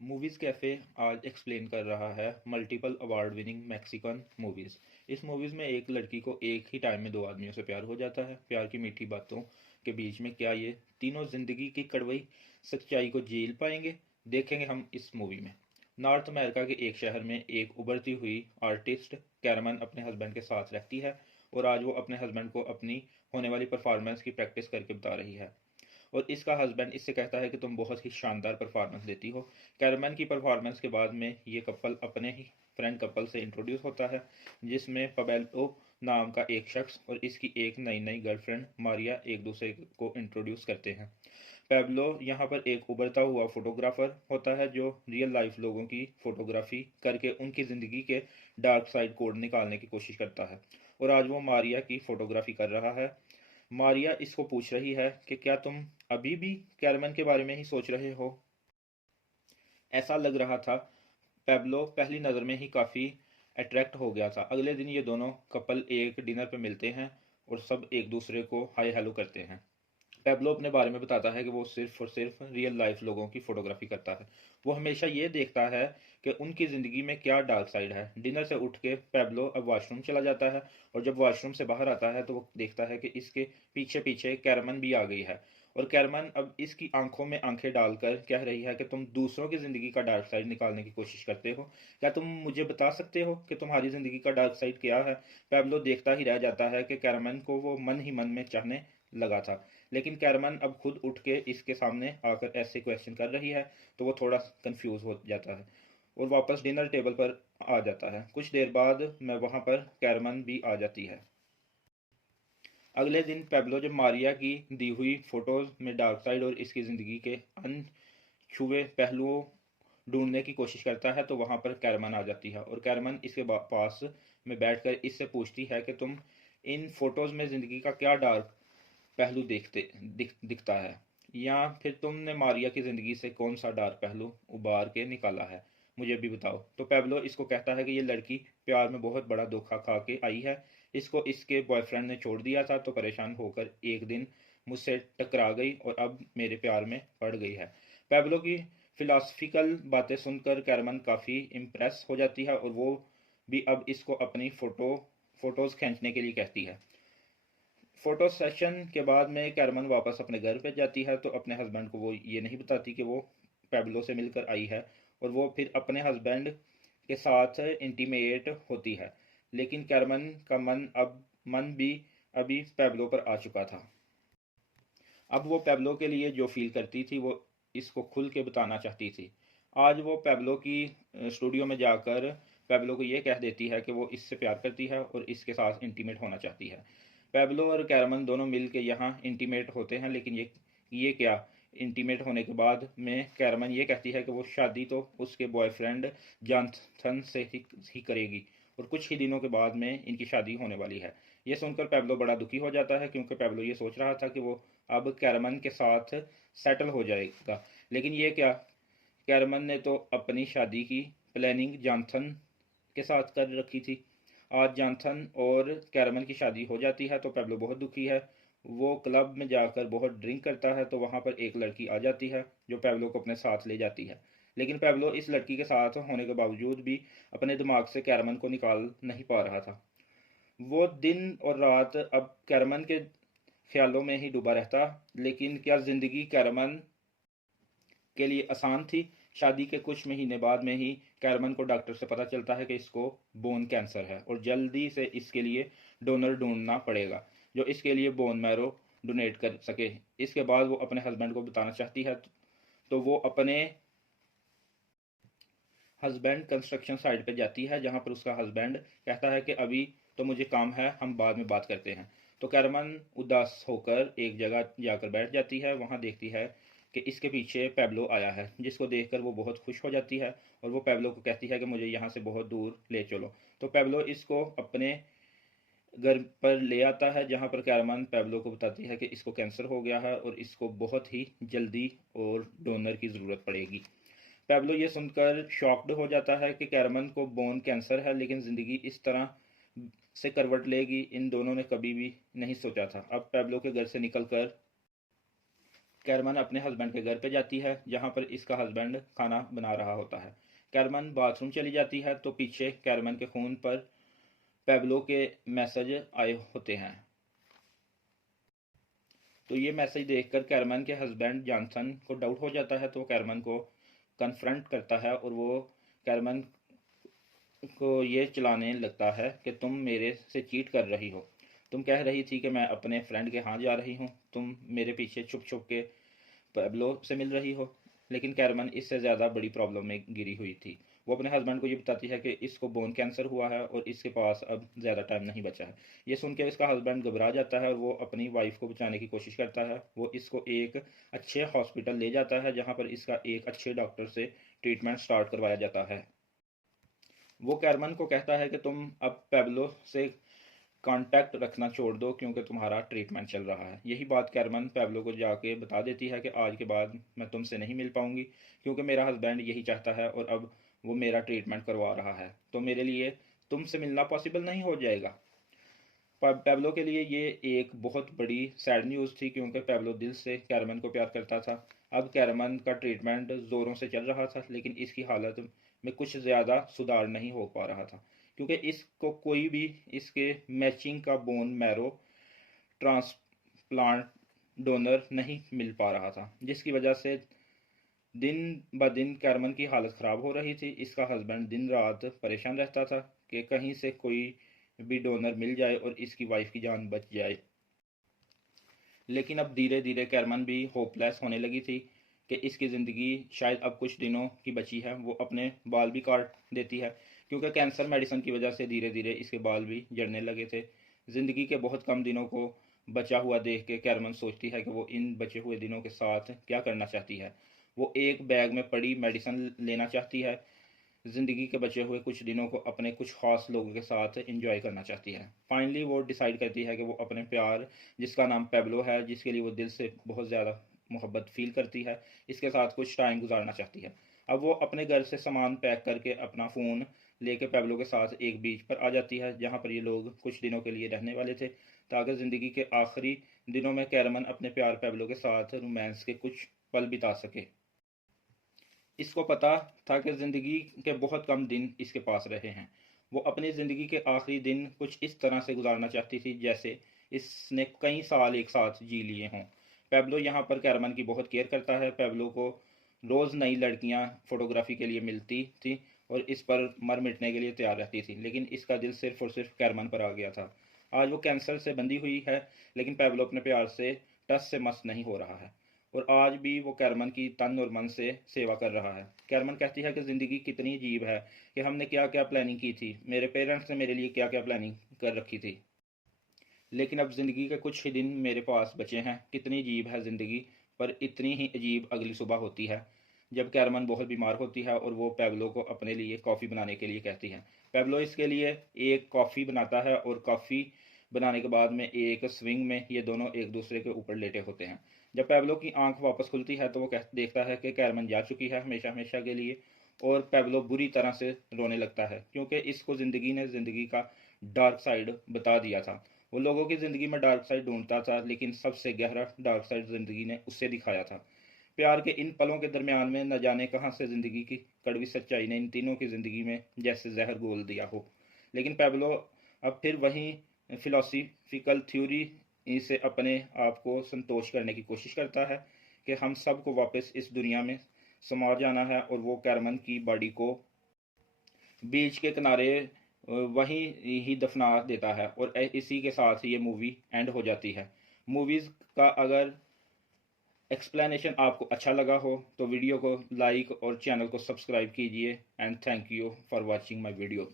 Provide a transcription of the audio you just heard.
Movies cafe आज explain कर रहा है multiple award winning Mexican movies. इस मूवीज़ में एक लड़की को एक ही टाइम में दो आदमियों से प्यार हो जाता है। प्यार की मीठी बातों के बीच में क्या ये तीनों ज़िंदगी की कड़वी सच्चाई को झेल पाएंगे, देखेंगे हम इस मूवी में। नॉर्थ अमेरिका के एक शहर में एक उभरती हुई आर्टिस्ट कैरमन अपने हस्बैंड के साथ रहती है और आज वो अपने हस्बैंड को अपनी होने वाली परफॉर्मेंस की प्रैक्टिस करके बता रही है। और इसका हस्बैंड इससे कहता है कि तुम बहुत ही शानदार परफॉर्मेंस देती हो। कैरमैन की परफॉर्मेंस के बाद में ये कपल अपने ही फ्रेंड कपल से इंट्रोड्यूस होता है, जिसमें पबेलो नाम का एक शख्स और इसकी एक नई नई गर्लफ्रेंड मारिया एक दूसरे को इंट्रोड्यूस करते हैं। पेब्लो यहाँ पर एक उभरता हुआ फोटोग्राफर होता है जो रियल लाइफ लोगों की फोटोग्राफी करके उनकी ज़िंदगी के डार्क साइड कोड निकालने की कोशिश करता है। और आज वो मारिया की फोटोग्राफी कर रहा है। मारिया इसको पूछ रही है कि क्या तुम अभी भी कैरमन के बारे में ही सोच रहे हो। ऐसा लग रहा था पेब्लो पहली नज़र में ही काफ़ी अट्रैक्ट हो गया था। अगले दिन ये दोनों कपल एक डिनर पर मिलते हैं और सब एक दूसरे को हाय हेलो करते हैं। पेब्लो अपने बारे में बताता है कि वो सिर्फ और सिर्फ रियल लाइफ लोगों की फोटोग्राफी करता है। वो हमेशा ये देखता है कि उनकी ज़िंदगी में क्या डार्क साइड है। डिनर से उठ के पेब्लो अब वॉशरूम चला जाता है और जब वॉशरूम से बाहर आता है तो वो देखता है कि इसके पीछे पीछे कैरमन भी आ गई है। और कैरमन अब इसकी आंखों में आंखें डालकर कह रही है कि तुम दूसरों की ज़िंदगी का डार्क साइड निकालने की कोशिश करते हो। क्या तुम मुझे बता सकते हो कि तुम्हारी ज़िंदगी का डार्क साइड क्या है। पेब्लो देखता ही रह जाता है कि कैरमन को वो मन ही मन में चाहने लगा था, लेकिन कैरमन अब खुद उठ के इसके सामने आकर ऐसे क्वेश्चन कर रही है तो वो थोड़ा कंफ्यूज हो जाता है और वापस डिनर टेबल पर आ जाता है। कुछ देर बाद में वहाँ पर कैरमन भी आ जाती है। अगले दिन पेब्लो जब मारिया की दी हुई फोटोज में डार्क साइड और इसकी ज़िंदगी के अनछुए पहलुओं ढूंढने की कोशिश करता है तो वहाँ पर कैरमन आ जाती है और कैरमन इसके पास में बैठकर इससे पूछती है कि तुम इन फोटोज़ में ज़िंदगी का क्या डार्क पहलू दिखता है, या फिर तुमने मारिया की ज़िंदगी से कौन सा डार्क पहलू उबार के निकाला है, मुझे भी बताओ। तो पेब्लो इसको कहता है कि ये लड़की प्यार में बहुत बड़ा धोखा खा के आई है। इसको इसके बॉयफ्रेंड ने छोड़ दिया था तो परेशान होकर एक दिन मुझसे टकरा गई और अब मेरे प्यार में पड़ गई है। पेब्लो की फिलासफिकल बातें सुनकर कैरमन काफ़ी इम्प्रेस हो जाती है और वो भी अब इसको अपनी फोटोज़ खींचने के लिए कहती है। फोटो सेशन के बाद में कैरमन वापस अपने घर पे जाती है तो अपने हस्बैंड को वो ये नहीं बताती कि वो पेब्लो से मिलकर आई है और वो फिर अपने हस्बैंड के साथ इंटीमेट होती है। लेकिन कैरमन का मन भी अभी पेब्लो पर आ चुका था। अब वो पेब्लो के लिए जो फील करती थी वो इसको खुल के बताना चाहती थी। आज वो पेब्लो की स्टूडियो में जाकर पेब्लो को ये कह देती है कि वो इससे प्यार करती है और इसके साथ इंटीमेट होना चाहती है। पेब्लो और कैरमन दोनों मिल के यहाँ इंटीमेट होते हैं, लेकिन ये क्या, इंटीमेट होने के बाद में कैरमन ये कहती है कि वो शादी तो उसके बॉयफ्रेंड जॉनसन से ही करेगी और कुछ ही दिनों के बाद में इनकी शादी होने वाली है। ये सुनकर पेब्लो बड़ा दुखी हो जाता है क्योंकि पेब्लो ये सोच रहा था कि वो अब कैरमन के साथ सेटल हो जाएगा। लेकिन ये क्या, कैरमन ने तो अपनी शादी की प्लानिंग जॉनसन के साथ कर रखी थी। आज जॉनसन और कैरमन की शादी हो जाती है तो पेब्लो बहुत दुखी है। वो क्लब में जाकर बहुत ड्रिंक करता है तो वहाँ पर एक लड़की आ जाती है जो पेब्लो को अपने साथ ले जाती है। लेकिन पेब्लो इस लड़की के साथ होने के बावजूद भी अपने दिमाग से कैरमन को निकाल नहीं पा रहा था। वो दिन और रात अब कैरमन के ख्यालों में ही डूबा रहता। लेकिन क्या जिंदगी कैरमन के लिए आसान थी। शादी के कुछ महीने बाद में ही कैरमन को डॉक्टर से पता चलता है कि इसको बोन कैंसर है और जल्दी से इसके लिए डोनर ढूंढना पड़ेगा जो इसके लिए बोन मैरो डोनेट कर सके। इसके बाद वो अपने हस्बैंड को बताना चाहती है तो वो अपने हस्बैंड कंस्ट्रक्शन साइट पे जाती है जहाँ पर उसका हस्बैंड कहता है कि अभी तो मुझे काम है, हम बाद में बात करते हैं। तो कैरमन उदास होकर एक जगह जाकर बैठ जाती है। वहाँ देखती है कि इसके पीछे पेब्लो आया है, जिसको देखकर वो बहुत खुश हो जाती है और वो पेब्लो को कहती है कि मुझे यहाँ से बहुत दूर ले चलो। तो पेब्लो इसको अपने घर पर ले आता है जहाँ पर कैरमन पेब्लो को बताती है कि इसको कैंसर हो गया है और इसको बहुत ही जल्दी और डोनर की ज़रूरत पड़ेगी। पेब्लो ये सुनकर शॉक्ड हो जाता है कि कैरमन को बोन कैंसर है, लेकिन ज़िंदगी इस तरह से करवट लेगी इन दोनों ने कभी भी नहीं सोचा था। अब पेब्लो के घर से निकलकर कैरमन अपने हस्बैंड के घर पे जाती है जहाँ पर इसका हस्बैंड खाना बना रहा होता है। कैरमन बाथरूम चली जाती है तो पीछे कैरमन के फ़ोन पर पेब्लो के मैसेज आए होते हैं। तो ये मैसेज देखकर कैरमन के हस्बैंड जॉनसन को डाउट हो जाता है, तो कैरमन को कन्फ्रंट करता है और वो कैरमन को ये चिल्लाने लगता है कि तुम मेरे से चीट कर रही हो। तुम कह रही थी कि मैं अपने फ्रेंड के यहाँ जा रही हूँ, तुम मेरे पीछे छुप छुप के पेब्लो से मिल रही हो। लेकिन कैरमन इससे ज़्यादा बड़ी प्रॉब्लम में घिरी हुई थी। वो अपने हस्बैंड को ये बताती है कि इसको बोन कैंसर हुआ है और इसके पास अब ज़्यादा टाइम नहीं बचा है। ये सुन के इसका हस्बैंड घबरा जाता है और वो अपनी वाइफ को बचाने की कोशिश करता है। वो इसको एक अच्छे हॉस्पिटल ले जाता है जहाँ पर इसका एक अच्छे डॉक्टर से ट्रीटमेंट स्टार्ट करवाया जाता है। वो कैरमन को कहता है कि तुम अब पेब्लो से कांटेक्ट रखना छोड़ दो क्योंकि तुम्हारा ट्रीटमेंट चल रहा है। यही बात कैरमन पेब्लो को जाके बता देती है कि आज के बाद मैं तुमसे नहीं मिल पाऊंगी क्योंकि मेरा हस्बैंड यही चाहता है और अब वो मेरा ट्रीटमेंट करवा रहा है, तो मेरे लिए तुमसे मिलना पॉसिबल नहीं हो जाएगा। पेब्लो के लिए ये एक बहुत बड़ी सैड न्यूज़ थी क्योंकि पेब्लो दिल से कैरमन को प्यार करता था। अब कैरमन का ट्रीटमेंट ज़ोरों से चल रहा था लेकिन इसकी हालत में कुछ ज़्यादा सुधार नहीं हो पा रहा था क्योंकि इसको कोई भी इसके मैचिंग का बोन मैरो ट्रांसप्लांट डोनर नहीं मिल पा रहा था, जिसकी वजह से दिन ब दिन कैरमन की हालत ख़राब हो रही थी। इसका हस्बैंड दिन रात परेशान रहता था कि कहीं से कोई भी डोनर मिल जाए और इसकी वाइफ की जान बच जाए। लेकिन अब धीरे धीरे कैरमन भी होपलेस होने लगी थी कि इसकी ज़िंदगी शायद अब कुछ दिनों की बची है। वो अपने बाल भी काट देती है क्योंकि कैंसर मेडिसिन की वजह से धीरे धीरे इसके बाल भी झड़ने लगे थे। ज़िंदगी के बहुत कम दिनों को बचा हुआ देख के कैरमन सोचती है कि वो इन बचे हुए दिनों के साथ क्या करना चाहती है। वो एक बैग में पड़ी मेडिसिन लेना चाहती है, ज़िंदगी के बचे हुए कुछ दिनों को अपने कुछ खास लोगों के साथ एंजॉय करना चाहती है। फाइनली वो डिसाइड करती है कि वो अपने प्यार, जिसका नाम पेब्लो है, जिसके लिए वो दिल से बहुत ज़्यादा मोहब्बत फील करती है, इसके साथ कुछ टाइम गुजारना चाहती है। अब वो अपने घर से सामान पैक करके अपना फ़ोन लेके पेब्लो के साथ एक बीच पर आ जाती है जहाँ पर ये लोग कुछ दिनों के लिए रहने वाले थे, ताकि ज़िंदगी के आखिरी दिनों में कैरमन अपने प्यार पेब्लो के साथ रोमांस के कुछ पल बिता सके। इसको पता था कि ज़िंदगी के बहुत कम दिन इसके पास रहे हैं। वो अपनी ज़िंदगी के आखिरी दिन कुछ इस तरह से गुजारना चाहती थी जैसे इसने कई साल एक साथ जी लिए हों। पेब्लो यहाँ पर कैरमन की बहुत केयर करता है। पेब्लो को रोज़ नई लड़कियाँ फ़ोटोग्राफ़ी के लिए मिलती थी और इस पर मर मिटने के लिए तैयार रहती थी, लेकिन इसका दिल सिर्फ़ और सिर्फ कैरमन पर आ गया था। आज वो कैंसर से बंधी हुई है लेकिन पेब्लो अपने प्यार से टस से मस नहीं हो रहा है और आज भी वो कैरमन की तन और मन से सेवा कर रहा है। कैरमन कहती है कि ज़िंदगी कितनी अजीब है कि हमने क्या क्या प्लानिंग की थी, मेरे पेरेंट्स ने मेरे लिए क्या क्या प्लानिंग कर रखी थी, लेकिन अब ज़िंदगी के कुछ ही दिन मेरे पास बचे हैं। कितनी अजीब है ज़िंदगी, पर इतनी ही अजीब अगली सुबह होती है जब कैरमन बहुत बीमार होती है और वो पेब्लो को अपने लिए कॉफ़ी बनाने के लिए कहती है। पेब्लो इसके लिए एक कॉफ़ी बनाता है और कॉफ़ी बनाने के बाद में एक स्विंग में ये दोनों एक दूसरे के ऊपर लेटे होते हैं। जब पेब्लो की आंख वापस खुलती है तो वो देखता है कि कैरमन जा चुकी है हमेशा हमेशा के लिए, और पेब्लो बुरी तरह से रोने लगता है क्योंकि इसको ज़िंदगी ने ज़िंदगी का डार्क साइड बता दिया था। वो लोगों की ज़िंदगी में डार्क साइड ढूंढता था लेकिन सबसे गहरा डार्क साइड ज़िंदगी ने उससे दिखाया था। प्यार के इन पलों के दरमियान में न जाने कहाँ से ज़िंदगी की कड़वी सच्चाई ने इन तीनों की ज़िंदगी में जैसे जहर घोल दिया हो। लेकिन पेब्लो अब फिर वही फिलोसफिकल थ्योरी से अपने आप को संतोष करने की कोशिश करता है कि हम सबको वापस इस दुनिया में समा जाना है, और वो कैरमन की बॉडी को बीच के किनारे वहीं ही दफना देता है और इसी के साथ ये मूवी एंड हो जाती है। मूवीज़ का अगर एक्सप्लेनेशन आपको अच्छा लगा हो तो वीडियो को लाइक और चैनल को सब्सक्राइब कीजिए, and thank you for watching my video.